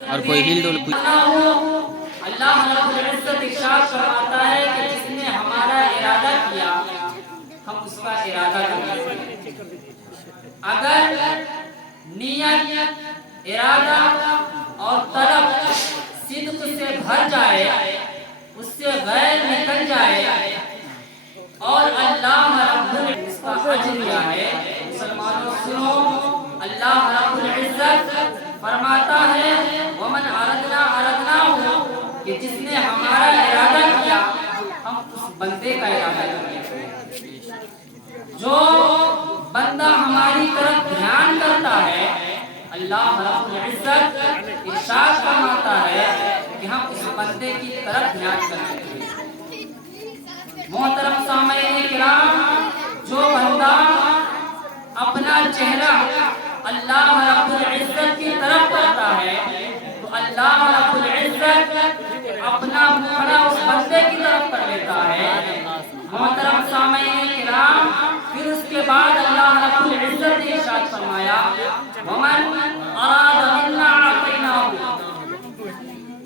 اور کوئی ہل ڈول اللہ رب العزت ارشاد فرماتا ہے کہ جس نے ہمارا ارادہ کیا ہم اس کا ارادہ کریں. اگر نیت ارادہ اور طلب صدق سے بھر جائے، اس سے غیر نکل جائے اور اللہ رب العزت اس کا اجر کیا ہے. مسلمانوں سنو، اللہ رب العزت فرماتا ہے ومن اردنا ہو کہ جس نے ہمارا ارادہ کیا ہم اس بندے کا ارادہ کریں. جو بندہ ہماری طرف دھیان کرتا ہے اللہ رب العزت ارشاد فرماتا ہے کہ ہم اس بندے کی طرف دھیان کرتے ہیں. محترم سامعین کرام، جو بندہ اپنا چہرہ اللہ رب العزت کی طرف کرتا ہے تو اللہ رب العزت اپنا مکھڑا اس بندے کی طرف کر لیتا ہے. محترم سامعین کرام، پھر اس کے بعد اللہ رب العزت نے ارشاد فرمایا ومن اراد منا اعطیناہ،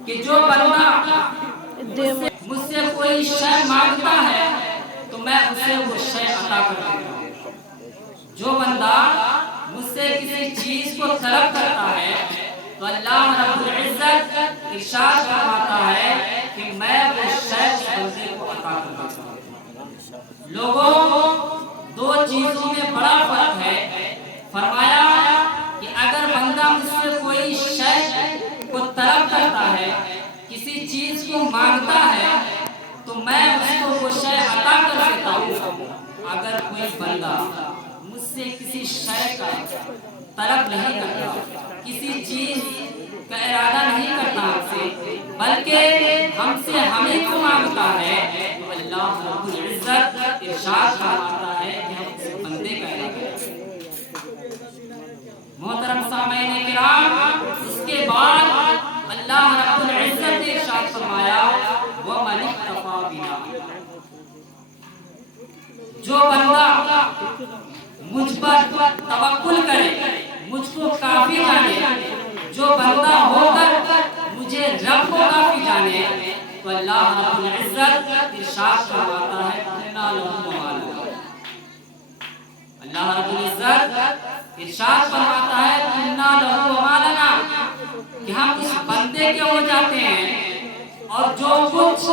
کہ جو بندہ مجھ سے کوئی شے مانگتا ہے تو میں اسے وہ شے عطا کر دیتا ہوں. جو بندہ مجھ سے کسی چیز کو طلب کرتا ہے تو اللہ رب العزت ارشاد فرماتا ہے کہ میں وہ شے اس بندے کو عطا کر دیتا ہوں. لوگوں، دو چیزوں میں بڑا فرق ہے. فرمایا کہ اگر بندہ مجھ سے کوئی شے کو طلب کرتا ہے، کسی چیز کو مانگتا ہے تو میں اس کو وہ شے عطا کر دیتا ہوں. اگر کوئی بندہ مجھ سے کسی شے کا طلب نہیں کرتا، کسی چیز کا ارادہ نہیں کرتا ہم سے، بلکہ ہم سے ہمیں کو مانگتا ہے تو اللہ رب العزت ارشاد فرماتا ہے کہ ہم اس بندے کا ارادہ کریں. محترم سامعین کرام، اس کے بعد اللہ رب العزت نے ارشاد فرمایا وَمَنِ اکْتَفَىٰ بِنَا، جو بندہ مجھ پر توکل کرے، مجھ کو کافی جانے، جو بندہ ہو کر مجھے رب کو کافی جانے تو اللہ رب العزت ارشاد فرماتا ہے اِنَّا لَهُ وَمَالُهُ. اللہ رب العزت ارشاد فرماتا ہے اِنَّا لَهُ وَمَالَنَا، کہ ہم اس بندے کے ہو جاتے ہیں اور جو کچھ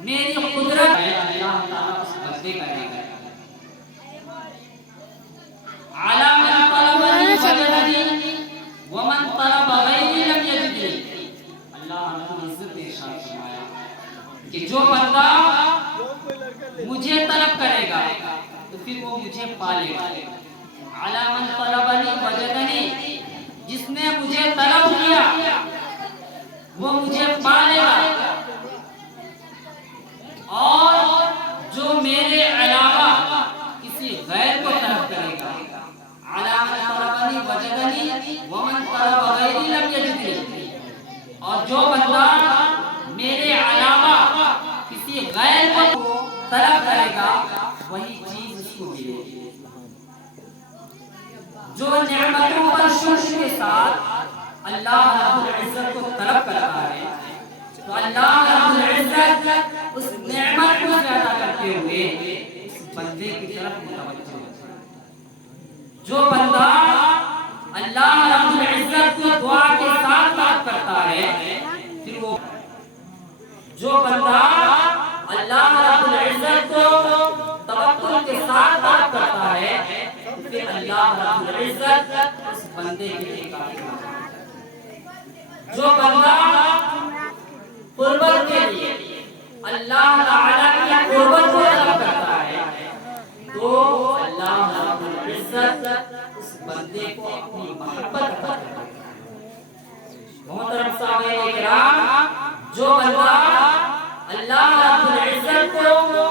میری قدرت ہے اللہ تعالیٰ اس بندے کا ارادہ ہے. عَلَى مَنْ طَلَبَنِي وَجَدَنِي وَمَنْ طَلَبَ غَيْرِي لَمْ يَجِدْنِي. اللہ رب العزت نے ارشاد فرمایا کہ جو بندہ مجھے طلب کرے گا تو پھر وہ مجھے پالے گا. عَلَى مَنْ طَلَبَنِي وَجَدَنِي، جس نے مجھے طلب کیا وہ مجھے پالے گا. اور جو میرے علاوہ کسی غیر کو طلب کرے گا، عَلَى مَنْ طَلَبَنِي وَجَدَنِي وَمَنْ طَلَبَ غَيْرِي لَمْ يَجِدْنِي، اور جو بندہ میرے علاوہ کسی غیر کو طلب کرے گا وہی چیز اس کو ملے گی. جو نعمتوں پر شکر کے ساتھ اللہ رب العزت کو طلب کرتا ہے تو اللہ رب العزت اس نعمت کو زیادہ کرتے ہوئے اس بندے کی طرف متوجہ ہوتا ہے. جو بندہ اللہ رب العزت کو دعا کے ساتھ طلب کرتا ہے پھر وہ، جو بندہ اللہ رب العزت کو توکل کے ساتھ طلب کرتا ہے پھر اللہ رب العزت اس بندے کے لیے کافی ہوتا ہے. جو بندہ قربت کے لیے اللہ تعالیٰ کی قربت کو طلب کرتا ہے تو اللہ رب العزت اس بندے کو اپنی محبت عطا کرتا ہے. محترم سامعین کرام، جو بندہ اللہ رب العزت کو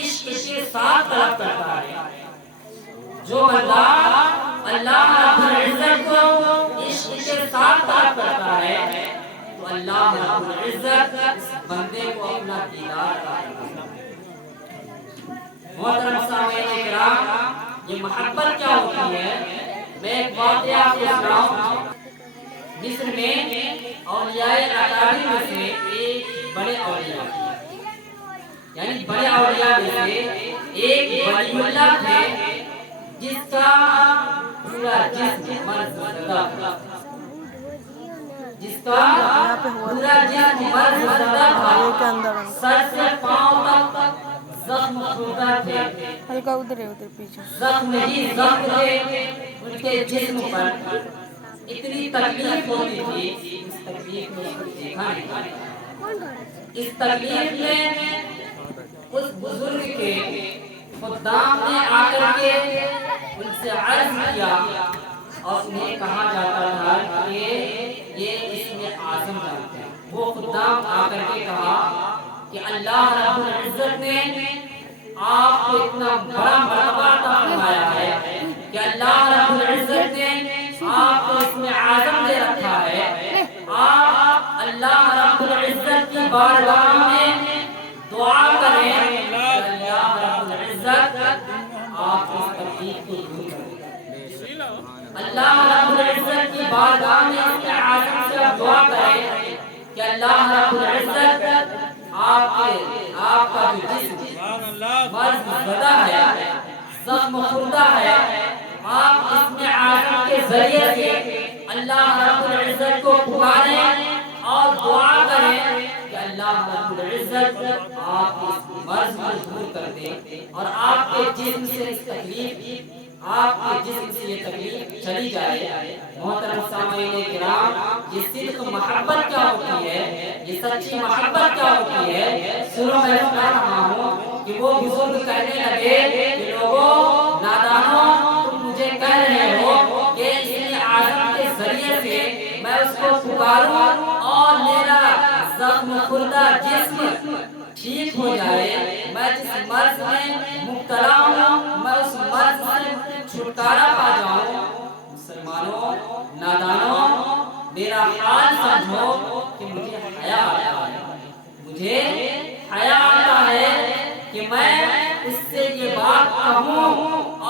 عشق کے ساتھ طلب کرتا ہے، جو بندہ اللہ رب العزت کو عشق کے ساتھ طلب کرتا ہے تو اللہ رب العزت اس بندے کو اپنا دیدار عطا کرتا ہے. محترم سامعین کرام، یہ محبت کیا ہوتی ہے؟ میں ایک واقعہ آپ کو سناؤں. مصر میں اولیاء اکابر میں سے ایک بڑے اولیاء، یعنی بڑے اولیاء میں سے ایک ولی اللہ تھے جس کا پورا جسم مرض زدہ تھا، جس کا پورا جسم مرض زدہ تھا، سر سے پاؤں تک زخم خوردہ تھے، ہلکا ادھر ہے، ادھر پیچھے زخم ہی زخم تھے ان کے جسم پر، اتنی تکلیف ہوتی تھی، اس تکلیف میں اس کو دیکھا نہیں، اس تکلیف میں اس بزرگ کے خدام نے آ کر کے ان سے عرض کیا اور انہیں کہا جاتا تھا کہ یہ اسم اعظم جانتے ہیں۔ وہ خدام آ کر کے کہا کہ اللہ رب العزت نے آپ کو اتنا بڑا مرتبہ عطا فرمایا ہے کہ اللہ رب العزت نے آپ کو اسم اعظم دے رکھا ہے، آپ اللہ رب العزت کی بارگاہ میں دعا کریں کہ اللہ رب العزت آپ کو اس تکلیف کو دور کرے، اللہ رب العزت کی بارگاہ میں اسم اعظم سے دعا کریں کہ اللہ رب العزت آپ کا جو جسم مرض زدہ ہے، زخم خوردہ ہے، آپ اسم اعظم کے ذریعے سے اللہ رب العزت کو پکاریں اور دعا کریں کہ اللہ رب العزت آپ کی اس مرض کو دور کر دے اور آپ کے جسم سے اس تکلیف، آپ کے جسم سے یہ تکلیف چلی جائے۔ محترم سامعین کرام، یہ صدق محبت کیا ہوتی ہے، یہ سچی محبت کیا ہوتی ہے، سنو میں سنا رہا ہوں کہ وہ بزرگ کہنے لگے کہ لوگوں، نادانوں، تم مجھے کہہ رہے ہو کہ اسم اعظم کے ذریعے سے میں اس کو پکاروں اور میرا زخم خوردہ جسم ٹھیک ہو جائے، میں جس مرض میں مبتلا ہوں میں اس مرض سے چھٹکارا پا جاؤں۔ مسلمانوں، نادانوں، میرا حال سمجھو کہ مجھے حیا آتا ہے، مجھے حیا آتا ہے کہ میں اس سے یہ بات کہوں،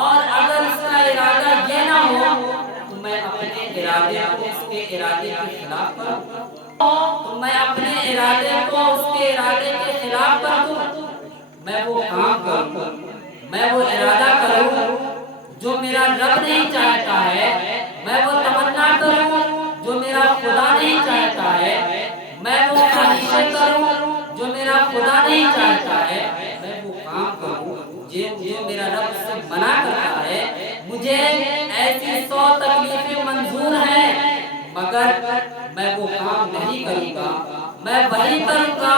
اور اگر اس کا ارادہ یہ نہ ہو تو میں اپنے ارادے کو اس کے ارادے کے خلاف کروں، تو میں اپنے ارادے کو اس کے ارادے کے خلاف کر دوں، میں وہ کام کروں، میں وہ ارادہ کروں جو میرا رب نہیں چاہتا ہے، میں وہ تمنا کروں جو میرا خدا نہیں چاہتا ہے، میں وہ خواہشیں کروں جو میرا خدا نہیں چاہتا ہے، میں وہ کام کروں جو میرا رب سے منع کرتا ہے۔ مجھے ایسی 100 تکلیفیں منظور ہیں، مگر میں وہ کام نہیں کروں گا، میں وہی کروں گا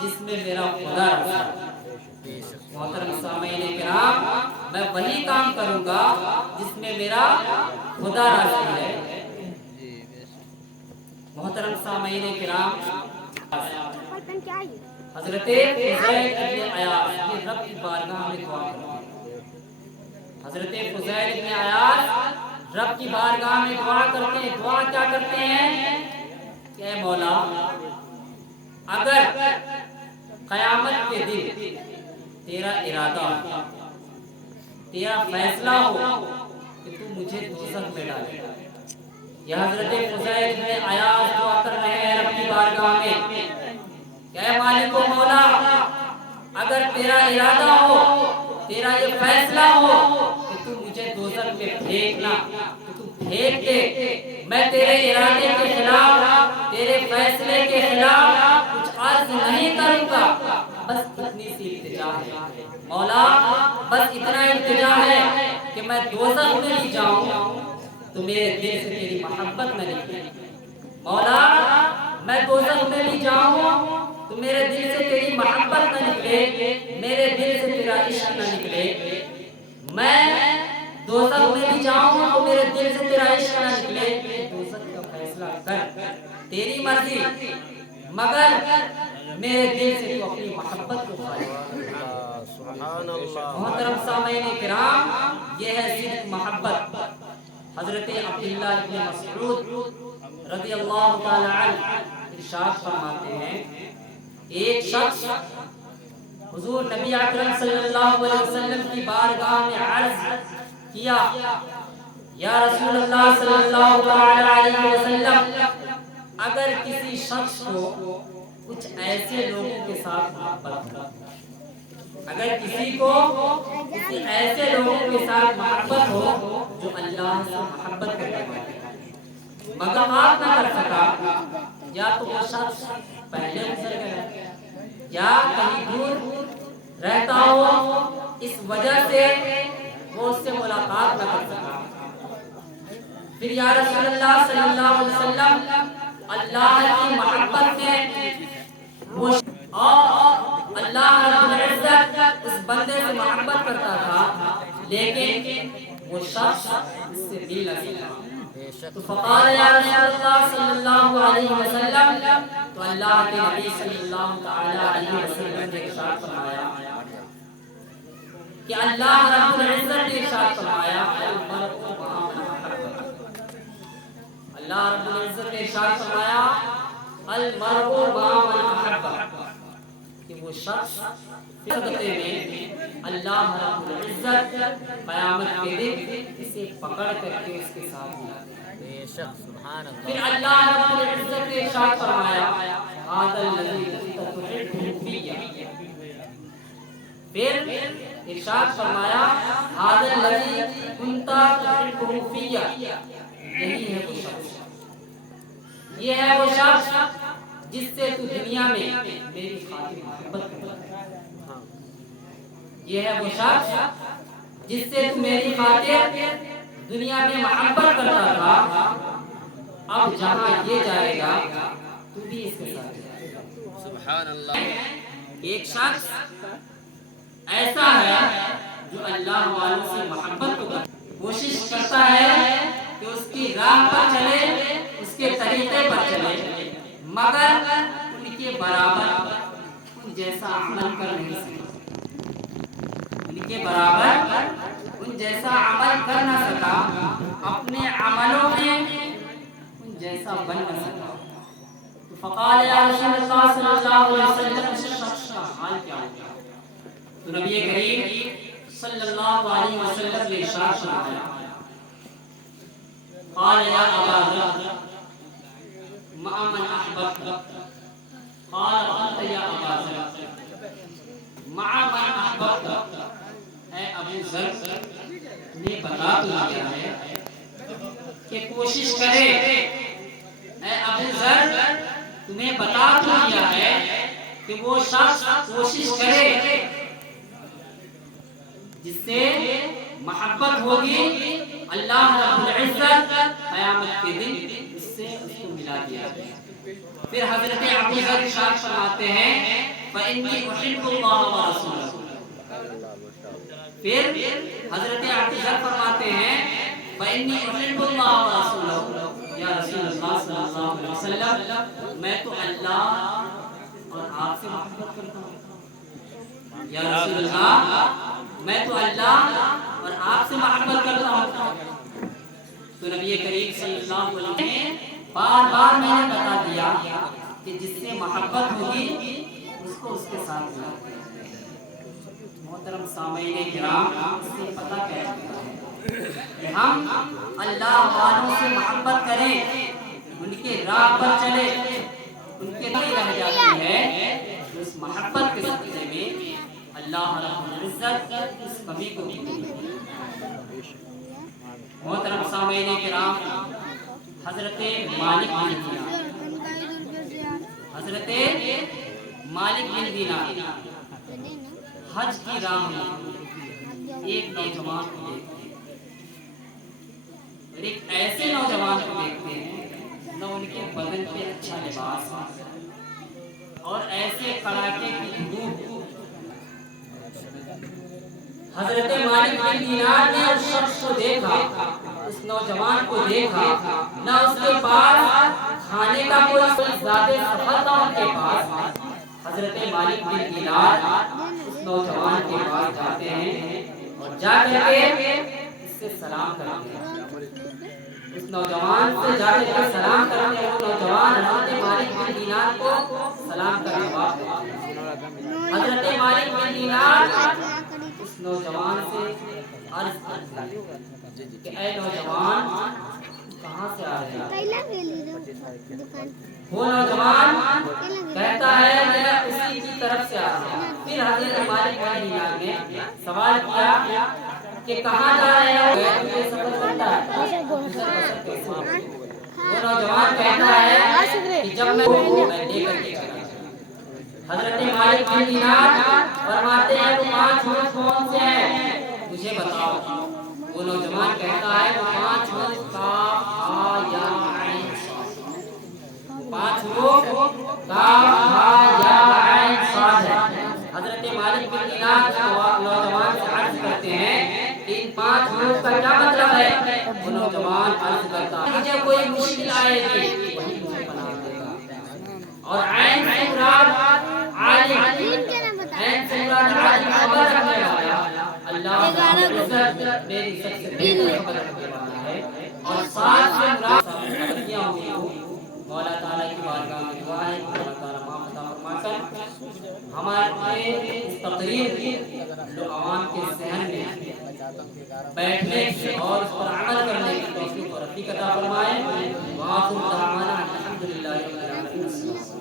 جس میں میرا خدا رضا ہے۔ محترم سامعین کرام، میں وہی کام کروں گا جس میں میرا خدا راضی ہے۔ محترم سامعین کرام، حضرت فضیل ابن عیاض یہ رب کی بارگاہ میں دعا کرتے ہیں، حضرت فضیل ابن عیاض رب کی بارگاہ میں دعا کرتے ہیں، دعا کیا کرتے ہیں کہ اے مولا، اگر قیامت کے دن تیرا ارادہ ہو، تیرا فیصلہ ہو کہ تو مجھے دوزخ میں ڈالے، یہ حضرت فضیل ابن عیاض دعا کر رہے ہیں رب کی بارگاہ میں کہ اے مالک و مولا، اگر تیرا ارادہ ہو، تیرا یہ فیصلہ ہو کہ تو مجھے دوزخ میں پھینکنا تو تو پھینک دے، میں تیرے ارادے کے خلاف، تیرے فیصلے کے خلاف کچھ عرض نہیں کروں گا، بس اتنی سی التجا ہے مولا، بس اتنا التجا ہے کہ میں دوزخ میں بھی جاؤں تو میرے دل سے تیری محبت نہ نکلے، مولا میں دوزخ میں بھی جاؤں تو میرے دل سے تیری محبت نہ نکلے، میرے دل سے تیرا عشق نہ نکلے، میں دوزخ میں بھی جاؤں تو میرے دل سے تیرا عشق نہ نکلے، دوزخ کا فیصلہ کر، تیری مرضی، مگر میرے دل سے تو اپنی محبت کو خارج۔ محترم سامعین کرام، یہ ہے صدق محبت۔ حضرت عبداللہ ابن مسعود رضی اللہ تعالی عنہ ارشاد فرماتے ہیں، ایک شخص حضور نبی اکرم صلی اللہ علیہ وسلم کی بارگاہ میں عرض کیا یا رسول اللہ صلی اللہ تعالی علیہ وسلم اگر کسی شخص کو کچھ ایسے لوگوں کے ساتھ محبت ہو، اگر کسی کو کسی ایسے لوگوں کے ساتھ محبت ہو جو اللہ سے محبت کرنے والے ہیں، مگر آپ نہ کر سکا، یا تو وہ شخص پہلے گزر گیا یا کہیں دور رہتا ہو، اس وجہ سے وہ اس سے ملاقات نہ کر سکا، پھر یا رسول اللہ صلی اللہ علیہ وسلم اللہ کی محبت میں وہ اور اللہ رب العزت اس بندے سے محبت کرتا تھا، لیکن وہ شخص اس سے مل نہ سکا، تو فقال یا رسول اللہ صلی اللہ علیہ وسلم، تو اللہ کے نبی صلی اللہ تعالی علیہ وسلم نے ارشاد فرمایا کہ اللہ رب العزت نے ارشاد فرمایا اللہ رب العزت نے ارشاد فرمایا المرء مع من احب، کہ وہ شخص صدقے میں اللہ رب العزت قیامت کے دن اسے پکڑ کر کے اس کے ساتھ ملا، بے شک سبحان اللہ، پھر اللہ رب العزت نے ارشاد فرمایا ھذا الذی تحبه فی، پھر ارشاد فرمایا ھذا الذی کنت تحبه فی، یہی ہے وہ شخص، یہ ہے وہ شخص جس سے تو دنیا میں میری خاطر محبت کرتا ہے، یہ ہے وہ شخص جس سے تو میری خاطر دنیا میں محبت کرتا تھا، اب جہاں یہ جائے گا تو بھی اس کے ساتھ جائے گا، سبحان اللہ۔ ایک شخص ایسا ہے جو اللہ والوں سے محبت کو کوشش کرتا ہے کہ اس کی راہ پر چلے، اس کے طریقے پر چلے، مگر ان کے برابر ان جیسا عمل کر نہیں سکا، ان کے برابر ان جیسا عمل کر نہ سکا، اپنے عملوں میں ان جیسا بن نہ سکا، تو فقال یا رسول اللہ صلی اللہ علیہ وسلم اس شخص کا حال کیا ہوگا، تو نبی کریم صلی اللہ علیہ وسلم نے ارشاد فرمایا قال یا ابا ذر مع من احببت، قال انت یا ابا ذر مع من احببت، اے ابو ذر نے بتا دیا ہے کہ کوشش کرے، اے ابو ذر تمہیں بتا دیا ہے کہ وہ شخص کوشش کرے جس سے محبت ہوگی، اللہ رب العزت قیامت کے دن اس سے اس کو ملا دیا جائے۔ پھر حضرت ابو ذر ارشاد فرماتے ہیں فإنی احب اللہ ورسولہ، پھر حضرت ابو ذر فرماتے ہیں فإنی احب اللہ ورسولہ، یا رسول اللہ صلی اللہ علیہ وسلم میں تو اللہ اور آپ سے محبت کرتا ہوں، یا رسول اللہ میں تو اللہ اور آپ سے محبت کرتا ہوں، تو نبی کریم صلی اللہ علیہ وسلم نے بار بار میں نے بتا دیا کہ جس سے محبت ہوگی اس کو اس کے ساتھ ملا۔ محترم سامعین کرام، اس سے پتہ کیا چلتا ہے کہ ہم اللہ والوں سے محبت کریں، ان کے راہ پر چلے، ان کے لیے رہ جاتی ہے، اس محبت کے سلسلے میں اللہ رب العزت اس کمی کو محترم سامعین کرام، حضرت مالک بن دینار، حضرت مالک بن دینار حج کی راہ میں ایک نوجوان کو دیکھتے ہیں، اور ایک ایسے نوجوان کو دیکھتے ہیں نہ ان کے بدن پہ اچھا لباس اور ایسے کڑاکے کی دھوپ، حضرت مالک بن دینار نے اس شخص کو دیکھا، اس نوجوان کو دیکھا، نہ اس کے پاس کھانے کا کوئی زیادہ سفر تھا ان کے پاس، حضرت مالک بن دینار اس نوجوان کے پاس جاتے ہیں اور جا کر کے اس سے سلام کرتے ہیں، اس نوجوان سے جا کر کے سلام کرتے ہیں، وہ نوجوان حضرت مالک بن دینار کو سلام کرنے والا، حضرت مالک بن دینار اس نوجوان سے عرض کرتی کہ اے نوجوان کہاں سے آ رہے ہیں؟ وہ نوجوان کہتا ہے کہ میں اسی کی طرف سے آ رہا ہوں۔ پھر حضرت مالک بن دینار نے سوال کیا کہ کہاں جا رہے ہو؟ یہ سفر کرتا ہے وہ نوجوان کہتا ہے کہ جب میں لے کر کے چلا۔ حضرت مالک بن دینار فرماتے ہیں وہ 5 حروف کون سے ہیں مجھے بتاؤ۔ وہ نوجوان کہتا ہے وہ 5 حروف کاف ہا یا عین صاد، 5 حروف کاف ہا یا عین صاد ہے۔ حضرت مالک بن دینار نوجوان سے عرض کرتے ہیں کہ ان 5 حروف کا کیا مطلب ہے؟ وہ نوجوان عرض کرتا ہے مجھے کوئی مشکل آئے گی وہی مجھے پناہ دے گا، اور عین سے مراد عالم، عین سے مراد عالم خبر رکھنے والا، اللہ رب العزت میری سب سے بہتر خبر رکھنے والا ہے، اور صاد سے مراد غلطیاں ہوئی ہوں مولا تعالیٰ کی بارگاہ میں دعا ہے کہ مولا تعالیٰ معاف عطا فرما کر ہمارے اس تقریر عوام کے ذہن میں بیٹھنے کی اور اس پر عمل کرنے کی توفیق اور رفیق عطا فرمائے۔ وآخر دعوانا الحمدللہ رب العالمین۔